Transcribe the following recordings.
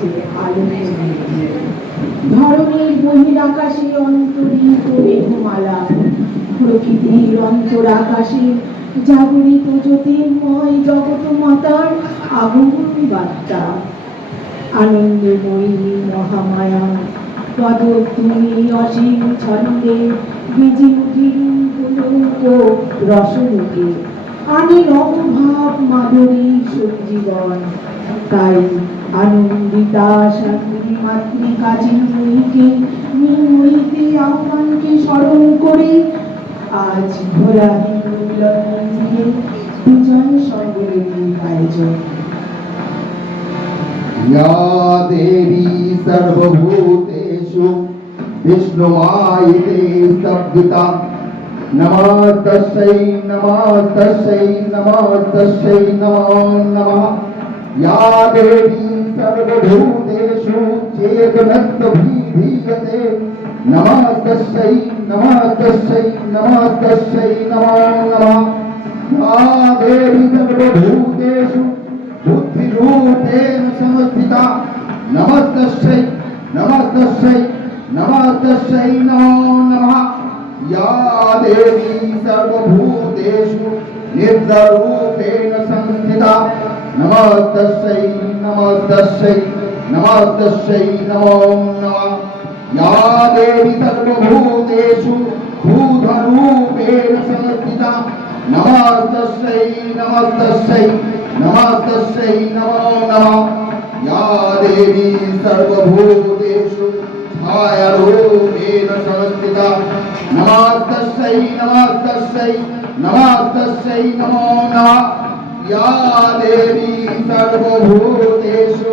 জ্বলেছে আলোকে দিয়ে। ধরণীর বহিরাকাশে অন্তরীত মেঘমালা, প্রকৃতির অন্তরাকাশে জাগরিত জ্যোতির্ময় জগৎ মাতার আগমন বার্তা। আনন্দময়ী মহামায়া পদধ্বনি অসীম ছন্দে বেজে উঠিল পুলক রসলোকে, আনে নবভাব মাধুরী সঞ্জীবন। তাই আনন্দিতা শান্তি মাতৃকা চিন্ময়ীকে নির্ময়ীতে আহ্বানকে স্মরণ করে আজ ঘোরা হিন্দু মিলন মন্দিরে পূজন সংগঠনের আয়োজন। या देवी सर्वभूतेषु विष्णुमायिते सद्गुता नमस्तस्यै नमस्तस्यै नमस्तस्यै नमो नमः। या देवी सर्वभूतेषु चेतनत्वभिधीयते नमस्तस्यै नमस्तस्यै नमस्तस्यै नमो नमः। या देवी सर्वभूतेषु बुद्धिरूपेण संस्थिता नमस्तस्यै नमस्तस्यै नमस्तस्यै नमो नमः। या देवी सर्वभूतेषु निद्रारूपेण संस्थिता नमस्तस्यै नमस्तस्यै नमस्तस्यै नमो नमः। या देवी सर्वभूतेषु भूतरूपेण संस्थिता नमस्तस्यै नमस्तस्यै नमस्तस्यै नमो नमः। या देवी सर्वभूतेषु छायारूपेण संस्थिता नमस्तस्यै नमस्तस्यै नमस्तस्यै नमो नमः। या देवी सर्वभूतेषु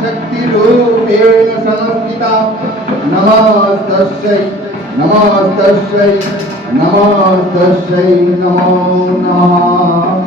शक्तिरूपेण संस्थिता नमस्तस्यै नमस्तस्यै नमस्तस्यै नमो नमः।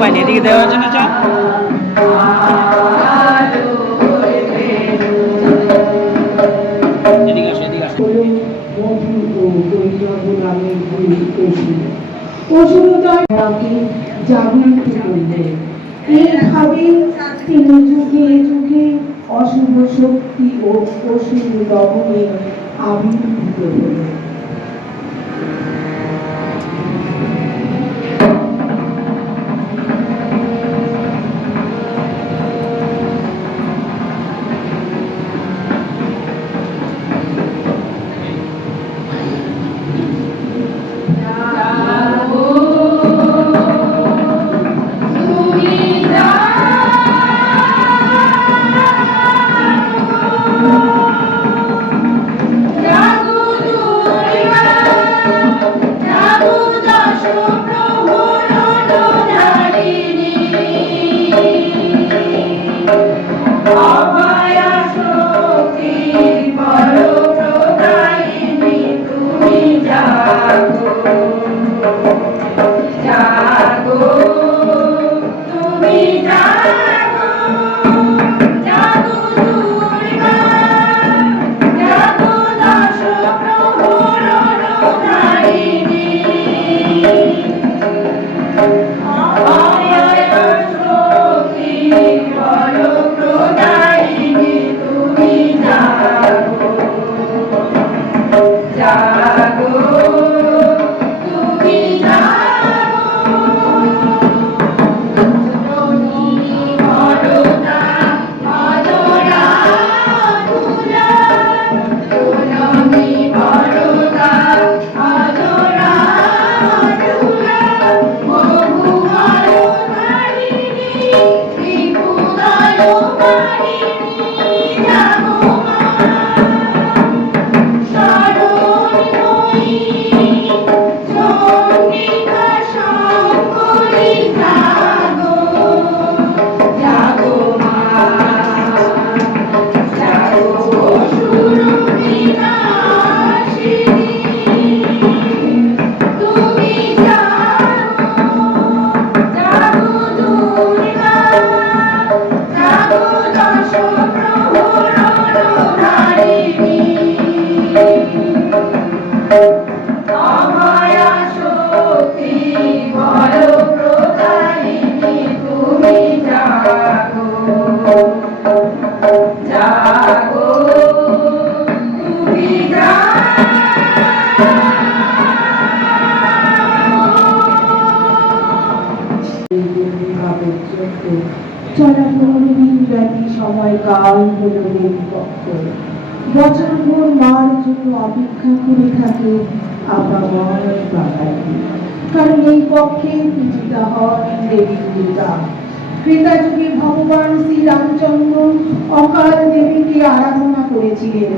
পাইনি, এদিকে দেওয়ার জন্য চা। এদিকে আসো, এদিকে আসো। হলো মধু ও বৈরব নামের দুই অসুর। অসুরতাকে জাগরিত করলে এইভাবে তিনি যুগে যুগে অশুভ শক্তি ও অসুর দমনে আবির্ভূত হলেন। সময়কাল হলো দেবীপক্ষ। বছরভর মার জন্য অপেক্ষা করে থাকে আপাময় বাঙালি, কারণ এই পক্ষে পূজিতা হন দেবী দুর্গা। ত্রেতা যুগে ভগবান শ্রী রামচন্দ্র অকাল দেবীকে আরাধনা করেছিলেন।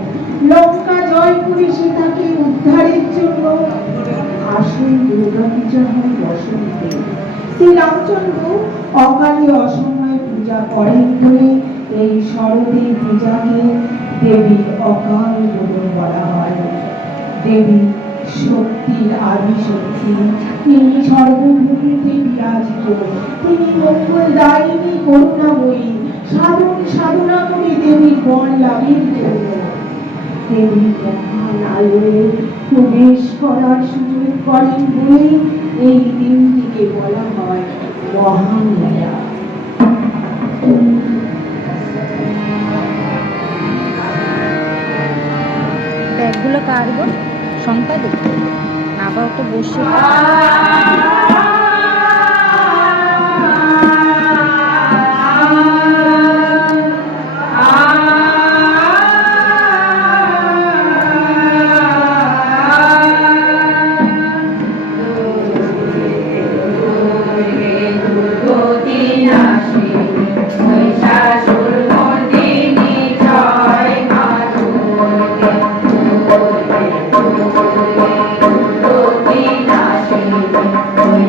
লঙ্কা জয় করে সীতাকে উদ্ধারের জন্য আসল দুর্গা পূজা হয় বসন্তে। শ্রী রামচন্দ্র অকালে অসময়ে পূজা করেন বলে এই শরতে পূজাকে দেবীর অকাল বোধন বলা হয়। দেবী শক্তির আদি শক্তি, তিনি সর্বভূমিতে বিরাজিত। তিনি মঙ্গলদায়িনী করুণাময়ী। সাধনা করে দেবীর বর লাভের জন্য দেবী মহান আলোয় প্রবেশ করার সুযোগ করেন বলে এই দিনটিকে বলা হয় মহান মেলা। ব্যাগগুলো কাটবো সম্পাদক না বা তো বসে Thank you.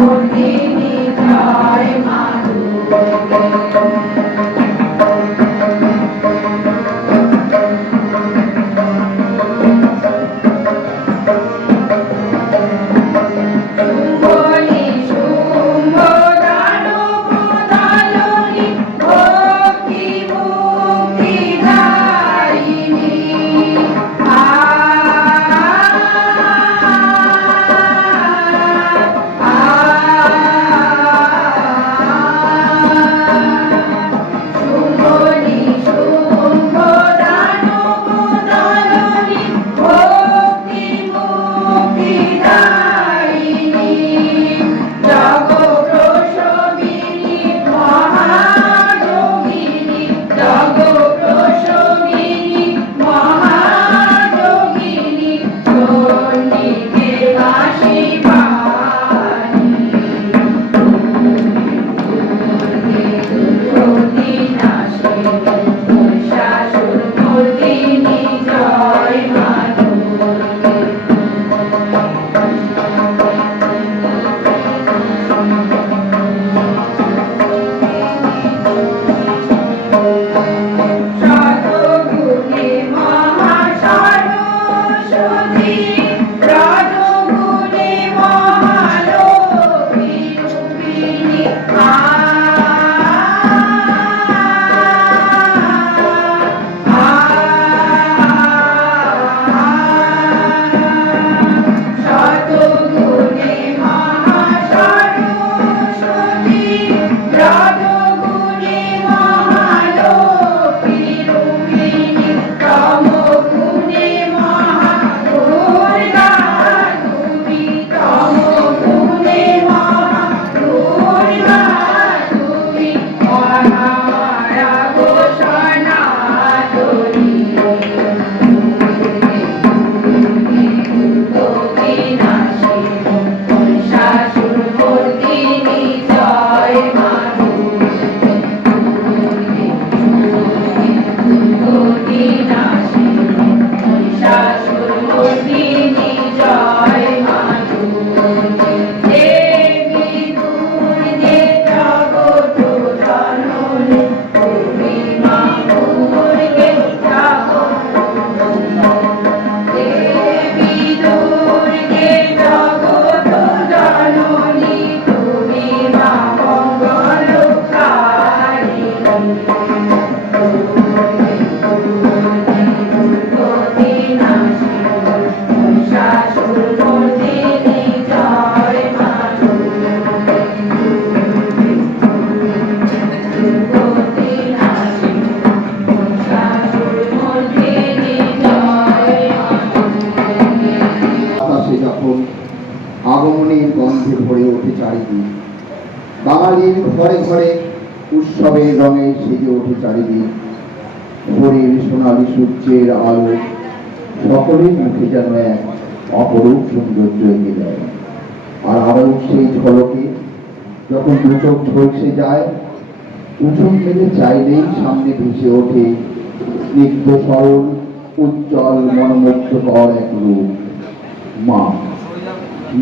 মর্দিনী জয় মা দুর্গে। শুম্ভনি শুম্ভ দানব দলনি ভক্তি মুক্তি ধারিণী। শুম্ভনি শুম্ভ দানব দলনি ভক্তি মুক্তি ধারিণী। জগপ্রসবিনী মহাযোগিনী জগপ্রসবিনী মহাযোগিনী চণ্ডীকে বাসি বাণী। দুর্গতি নাশে মহিষাসুর মর্দিনী জয় মা দুর্গে। শতগুণে মহাসরস্বতী রজগুণে মহালক্ষ্মী রূপিণী। শতগুণে মহাসরস্বতী রজগুণে মহালক্ষ্মী রূপিণী। তমগুণে মহাদুর্গা তুমি তমগুণে মহাদুর্গা তুমি মহামায়া গো সনাতনী। দুর্গতি নাশে মহিষাসুর মর্দিনী জয় মা দুর্গে। দুর্গতি নাশে মহিষাসুর মর্দিনী জয় মা দুর্গে। দেবী দুর্গে জগৎ জননী তুমি মা দুর্গে জগৎ। দেবী দুর্গে জগৎ জননী তুমি মা মঙ্গলকারিণী। দুর্গতি নাশে মহিষাসুর মর্দিনী জয় মা দুর্গে। দুর্গতি নাশে মহিষাসুর মর্দিনী জয় মা দুর্গে। বাতাসে যখন আগমনের গন্ধে ভরে ওঠে চারিদিক, বাঙালির ঘরে ঘরে উৎসবের রঙে সেজে ওঠে চারিদিক। ভোরের সোনালি সূর্যের আলো সকলের মুখে যেন এক অপরূপ সৌন্দর্য এঁকে দেয়। আর আরো সেই ঝলকে যখন দু চোখ ঝলসে যায়, উঠোন মেলে চাইলেই সামনে ভেসে ওঠে স্নিগ্ধ সরল উজ্জ্বল মনোমুগ্ধকর এক রূপ। মা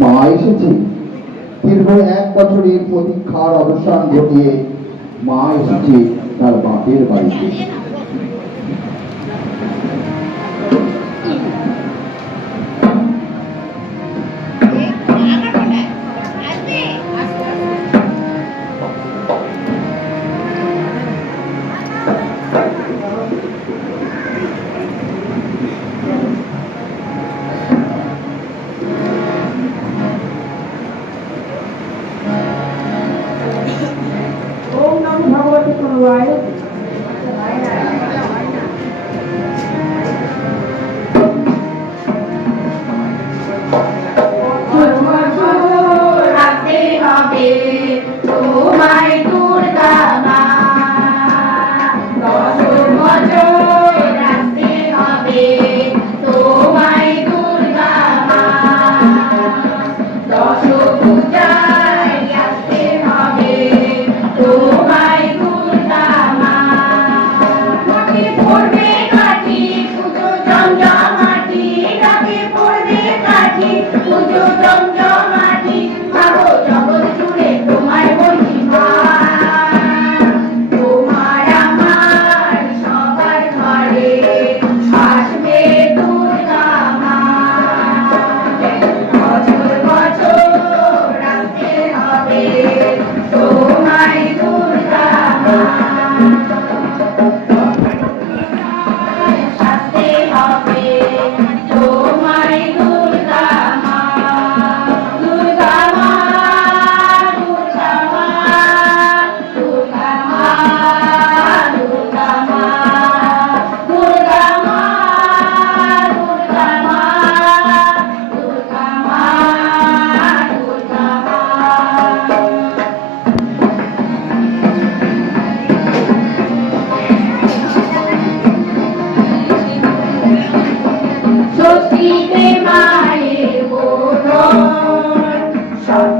মা এসেছে। দীর্ঘ 1 বছরের প্রতীক্ষার অবসান ঘটিয়ে মা এসেছে তার বাপের বাড়িতে। ওম নমো ভগবতে প্রণবায়। রাখতে হবে তোমায় দুর্গা মা। 10 বছর রাখতে হবে তোমায় দুর্গা মা। 10 পূজায় রাখতে হবে তোমায় দুর্গা মা। ডাকে পড়বে কাঠি পুজো জমজমাটি। ডাকে পড়বে কাঠি পুজো জমজমাটি। ভাবো জগৎ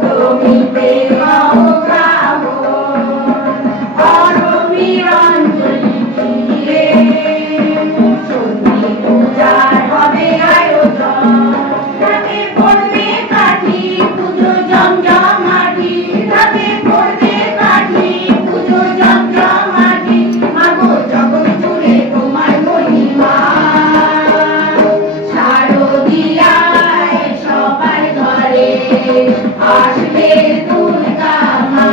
অষ্টমীতে অগ্রাম অরমির অঞ্জলি দিয়ে সন্ধি পূজার হবে আয়োজন রাতে পড়বে কাঠি পুজো জমজমাটি রাতে পড়বে কাঠি পুজো জমজমাটি মাগো জগৎ জুড়ে তোমার মহিমা শারদিয়ায় সবার ঘরে আসবে দুর্গা মা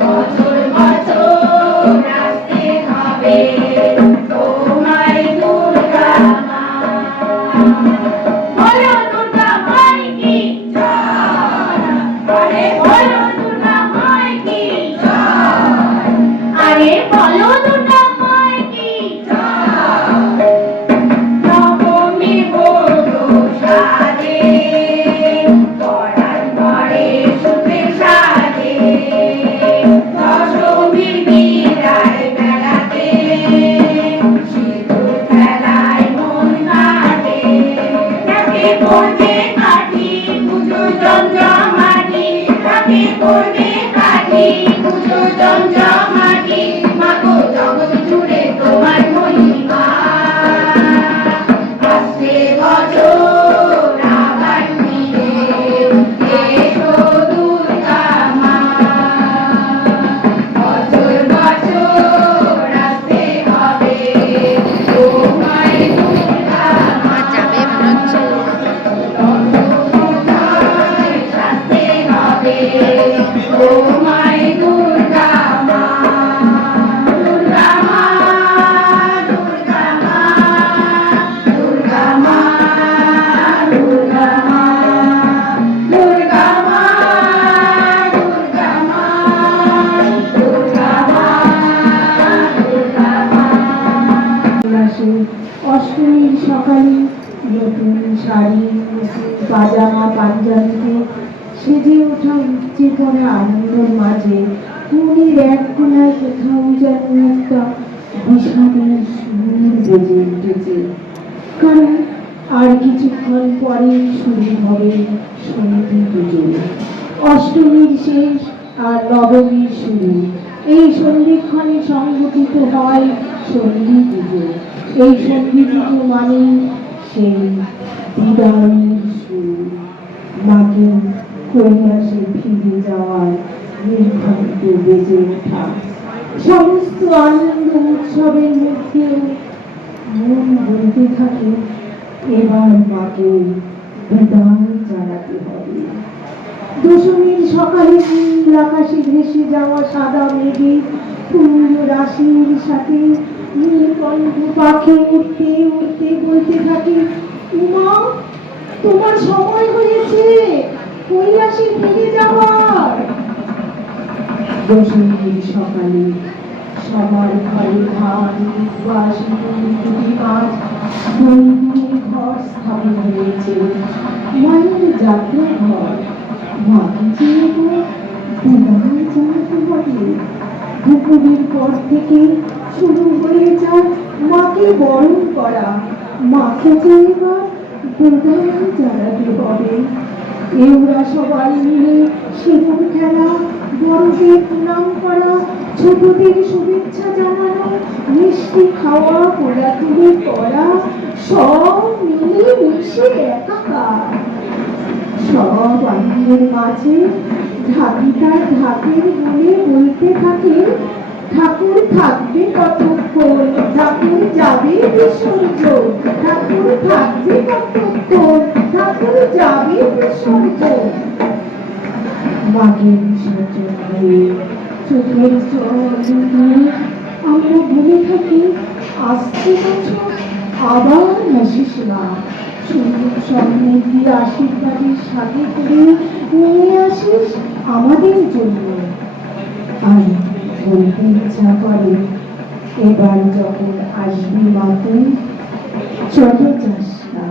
বছর বছর আসতে হবে তোমায় দুর্গা মা বলো দুর্গা মাই কি জয় আরে বলো দুর্গা মাই কি জয় আরে বলো দুর্গা মাই কি জয় নবমী বড় সাজে পরাণ পরে সুখে সাজে দশমীর বিদায় বেলাতে সিঁদুর খেলায় মন কাটে রাতে পড়বে কাঠি পুজো জমজমাটি রাতে পড়বে কাঠি পুজো জমজমাটি মাগো জগৎ জুড়ে তোমার মহিমা আসছে বছর আবার ফিরে এসো দুর্গা মা বছর বছর আসতে হবে তোমায় দুর্গা মা যাবে মনে হচ্ছে আসতে হবে তোমায় দুর্গা মা দুর্গা মা দুর্গা মা দুর্গা মা দুর্গা মা দুর্গা মা দুর্গা মা দুর্গা মা দুর্গা মা আসে অষ্টমীর সকালে নতুন শাড়ি নতুন পাজামা পাঞ্জাবিতে সেজে ওঠা উচ্চে পড়া আনন্দের মাঝে মনের এক কোনায় কোথাও যেন একটা বিষাদের সুর বেজে উঠেছে কারণ আর কিছুক্ষণ পরে শুরু হবে সন্ধি পুজো অষ্টমীর শেষ আর নবমীর শুরু এই সন্ধিক্ষণে সংগঠিত হয় সন্ধি পুজো এই সন্ধি পুজো মানে সেই বিদায়ের সুর মাকে কৈলাসে ফিরে যাওয়ার নির্ঘণ্ট বেজে ওঠা সমস্ত আনন্দ উৎসবের মধ্যেও মন বলতে থাকে এবার মাকে বিদায় জানাতে হবে দশমীর সকালে নীল আকাশে ভেসে যাওয়া সাদা মেঘে ফুল রাশির সাথে নীলকণ্ঠ পাখি উঠতে উঠতে বলতে থাকে উমা তোমার সময় হয়েছে কৈলাসে ফিরে যাওয়ার দশমীর সকালে সবার ঘরে ধান বাসি দুটি মাছ দৈনিক ঘর স্থাপন হয়েছে মায়ের যাত্রা ঘর মাকে যেহেতু বিদায় জানাতে হবে দুপুরের পর থেকে শুরু হয়ে যায় মাকে বরণ করা মাকে যে এবার বিদায় জানাতে হবে এরা সবাই মিলে সিঁদুর খেলা বড়দের প্রণাম করা ছোটদের শুভেচ্ছা জানানো মিষ্টি খাওয়া কোলাকুলি করা সব মিলে মিশে একাকার সব আনন্দের মাঝে ঢাকিটার ঢাকের বলে বলতে থাকে ঠাকুর থাকবে কতক্ষণ ঠাকুর যাবে বিসর্জন ঠাকুর থাকবে কতক্ষণ ঠাকুর যাবে বিসর্জন মাকে বিসর্জন হয়ে চোখের জল দিয়ে আমরা বলে থাকি আসছে বছর আবার আসিস না সুন্দর স্বপ্নে দিয়ে আশীর্বাদের সাথে করে নিয়ে আসিস আমাদের জন্য আর বলতে ইচ্ছা করে এবার যখন আসবি মাকে চলে যাস না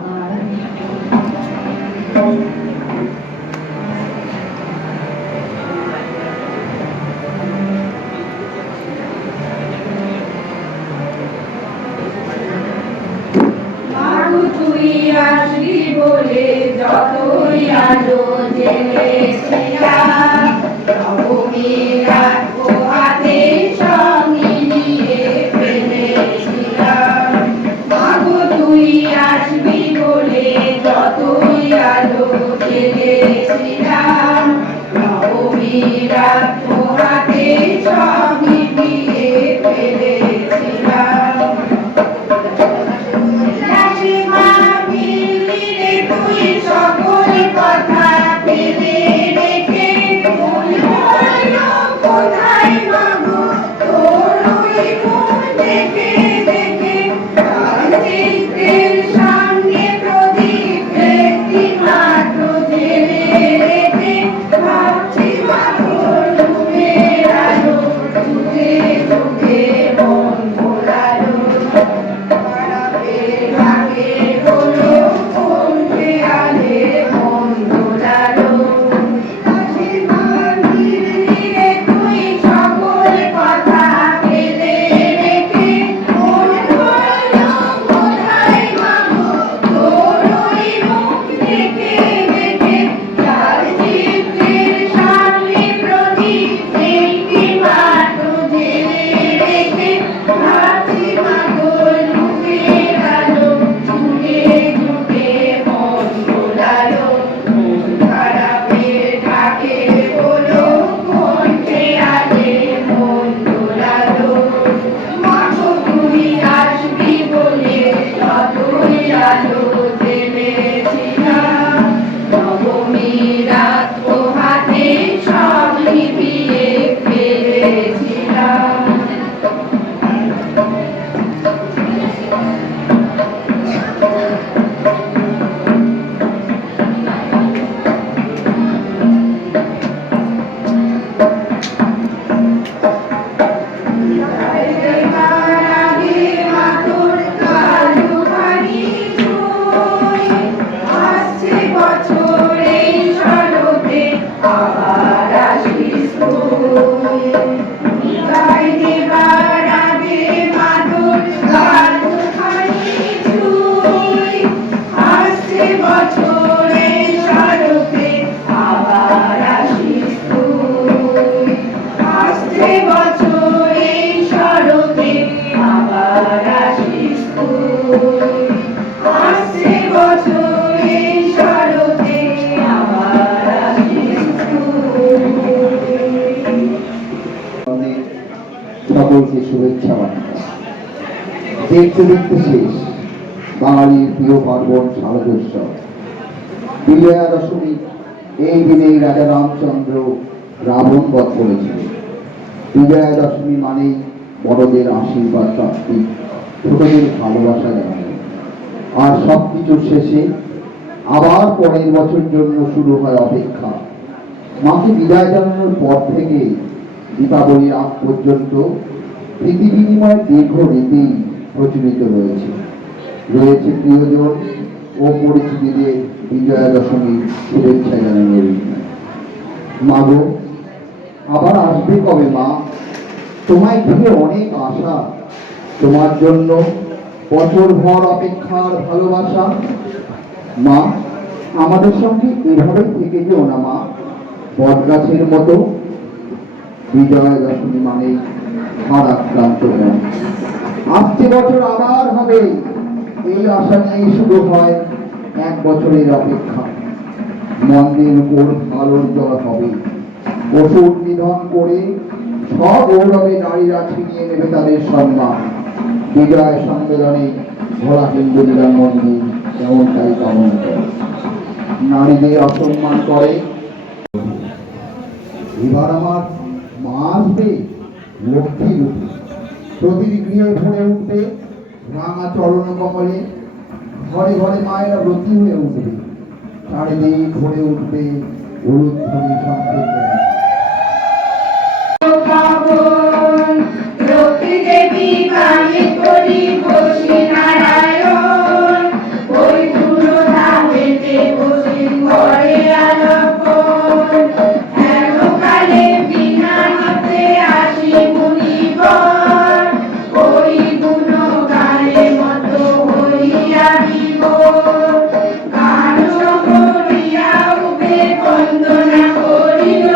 আর তুই আসবি বলে যতই আলো জেলে রাত পোহাতে সব নিভিয়ে ফেলেছিলাম। দাসী মা মিলি রে তুই সকল কথা ফেলে রেখে মন হইল কোথায় মাগো তোর ওই মুখ দেখে দেখে। তার চিত্রের সামনে প্রদীপ একটি মাত্র জেলে রেখে ভাবছি মাগো ডুবের আলো চোখে চোখে মন ভোলালো। পাড়াপের ভাগে হলো কোন খেয়ালে মন ভোলালো। দাসী মা মিলি রে তুই সকল কথা ফেলে রেখে মন হইল কোথায় মাগো তোর ওই মুখ দেখে দেখে। তার চিত্রের সামনে প্রদীপ একটি মাত্র জেলে রেখে ভাবছি মাগো ডুবের আলো চুকে চুকে মন ভোলালো। খারাপের ঢাকে হলো কোন খেয়ালে মন ভোলালো। মাগো তুই আসবি বলে যতই আলো জেলেছিলাম নবমী রাত পোহাতে সব নিভিয়ে ফেলেছিলাম। আসছে বছর এই শরতে আবার আসিস তুই। বিদায় দেবার আগে মাদুর কালুখানি ছুঁই। আসছে বছর এই শরতে আবার আসিস তুই। আসছে বছর এই শরতে আবার আসিস তুই। আসছে বছর এই শরতে আবার আসিস তুই। সকলকে শুভেচ্ছা বার্তা। দেখতে দেখতে শেষ বাঙালির প্রিয় পার্বণ শারদোৎসব বিজয়া দশমী। এই দিনেই রাজা রামচন্দ্র রাবণ বধ করেছিলেন। বিজয়া দশমী মানেই বড়দের আশীর্বাদ প্রাপ্তি, ছোটদের ভালোবাসা জানানো। আর সবকিছুর শেষে আবার পরের বছর জন্য শুরু হয় অপেক্ষা। মাকে বিদায় জানানোর পর থেকে দীপাবলির আগ পর্যন্ত প্রীতি বিনিময়ের দীর্ঘ রীতি প্রচলিত রয়েছে। রয়েছে প্রিয়জন ও পরিচিতিদের বিজয়া দশমীর শুভেচ্ছা জানানোর রীতি। মা গো, আবার আসবে কবে মা? তোমায় ঘিরে অনেক আশা, তোমার জন্য বছর ভর অপেক্ষার ভালোবাসা। মা, আমাদের সঙ্গে এভাবেই থেকে যেও না মা, বটগাছের মতো। বিজয়া দশমী মানেই ভারাক্রান্ত মন। আসছে বছর আবার হবে এই আশা নিয়ে শুরু হয় এক বছরের অপেক্ষা। মন্দির উপর আলোর জল হবে, ওষুধ নিধন করে সব গৌরবে নারীরা ছিনিয়ে নেবে তাদের সম্মান। বিজয় সম্মেলনে ঘোড়া হিন্দু বিধান মন্দির এমনটাই কামনা করে, নারীদের অসম্মান করে। এবার আমার মা আসবে লক্ষ্মী রূপে, প্রতিটি গৃহে ভরে উঠবে রাঙা চরণ কমলে। ঘরে ঘরে মায়েরা ব্রতী হয়ে উঠবে, চারিদিক ভরে উঠবে হলুদ ধ্বনি সংকেত। পাবন লক্ষ্মী দেবী গানে করি বসি নারায়ণ। ওই পুরো ধামেতে বসি ঘরে আলাপন। হেমকালে বিনা হাতে আসি মুনিবর। ওই গুণ গানে মতো হইয়া বিভোর। গান সকরিয়া উঠে বন্দনা করিল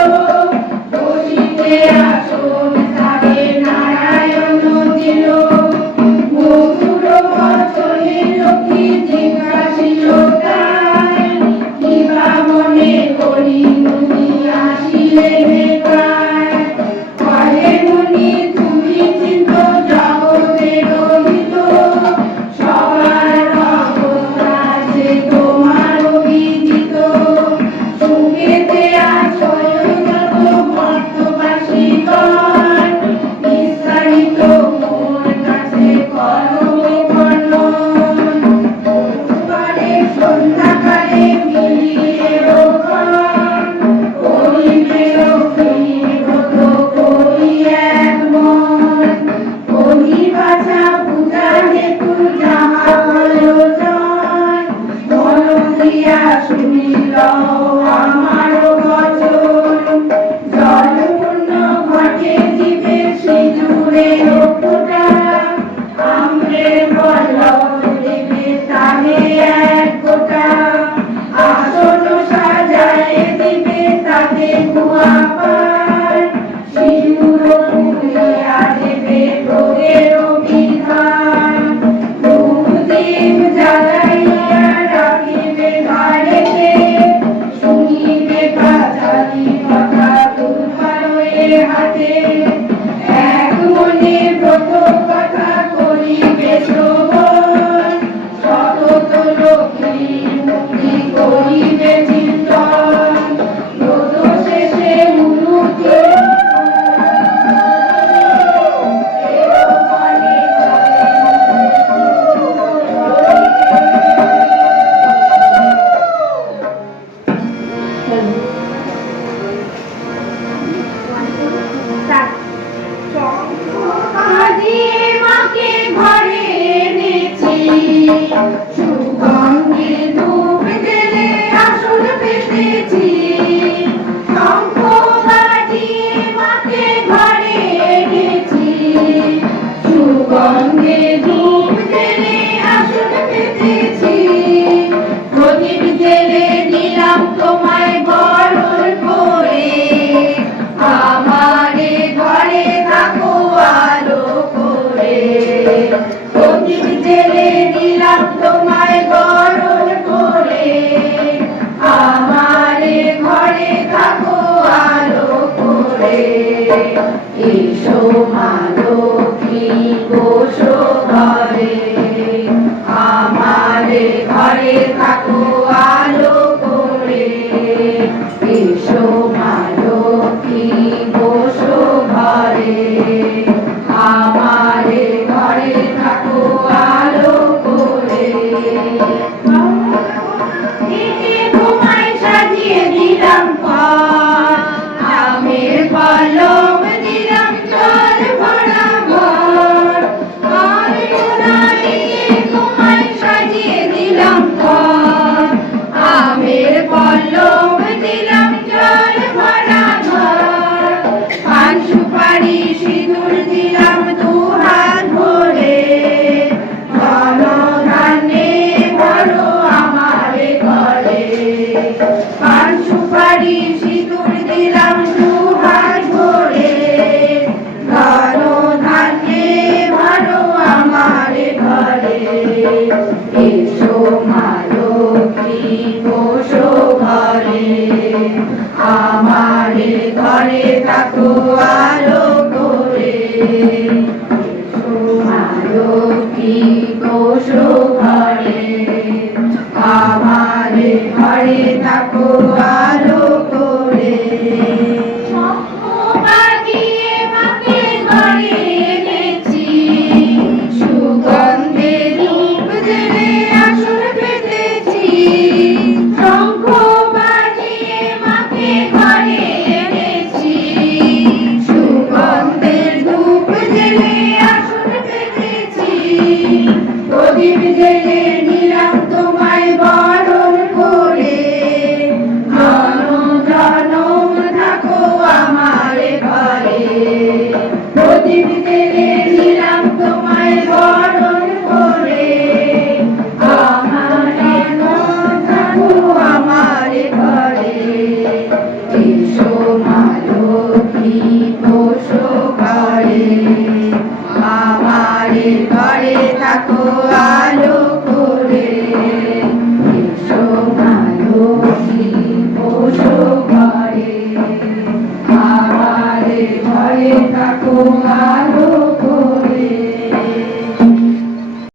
জাতি কথা তোমার হাতে এক মনে ব্রত কথা করিবে শ্রবণ সতত লক্ষ্মীর মুক্তি করিবে চিন্তন ব্রত শেষে উন্নতি আজিয়ে মাকে ঘরে এনেছি সুগন্ধি ধূপ জেলে আসন পেতেছি শঙ্খ বাজিয়ে মাকে ঘরে এনেছি সুগন্ধি ধূপ জেলে আসন পেতেছি প্রদীপ জেলে দিলাম তোমায় বরণ করে আমারে ঘরে থাকো আলো করে প্রদীপ জেলে দিলাম তোমায় বরণ করে আমারে ঘরে থাকো আলো করে এসো মা লক্ষ্মী বসো ঘরে আমারে ঘরে থাকো আলো করে এসো মা লক্ষ্মী বসো ঘরে আমারে ঘরে থাকো আলো করে একে তোমায় সাজিয়ে দিলাম ঘর আমের পলম দিলাম জল ভরা ঘর আর সোনালিকে তোমায় সাজিয়ে দিলাম ঘর আমের পলম দিলাম জল ভরা ঘর পান সুপারি সিঁদুর দিলাম দুহাত ভরে ধন ধান্যে ভরো আমারে ঘরে পান সুপারি সিঁদুর দিলাম দুহাত ভরে ধন ধান্যে ভরো আমারে ঘরে এসো মা লক্ষ্মী বসো ঘরে আমারে ঘরে থাকো আলো করে এসো মা লক্ষ্মী বসো ঘরে আমারে ঘরে থাকো আলো করে শঙ্খ বাজিয়ে মাকে ঘরে এনেছি সুগন্ধে ধূপ জেলে আসন পেতেছি শঙ্খ বাজিয়ে মাকে ঘরে এনেছি সুগন্ধের ধূপ জেলে আসন পেতেছি প্রদীপ জেলে নিলাম তোমায় বরণ করে জনম জনম থাকো আমারে ঘরে প্রদীপ জেলে নিলাম তোমায় বরণ করে আমারে থাকো আমারে ঘরে এসো মা লক্ষ্মী বসো ঘরে আমারে ঘরে থাকো আলো করে এসো মা লক্ষ্মী বসো ঘরে আমারে ঘরে থাকো আলো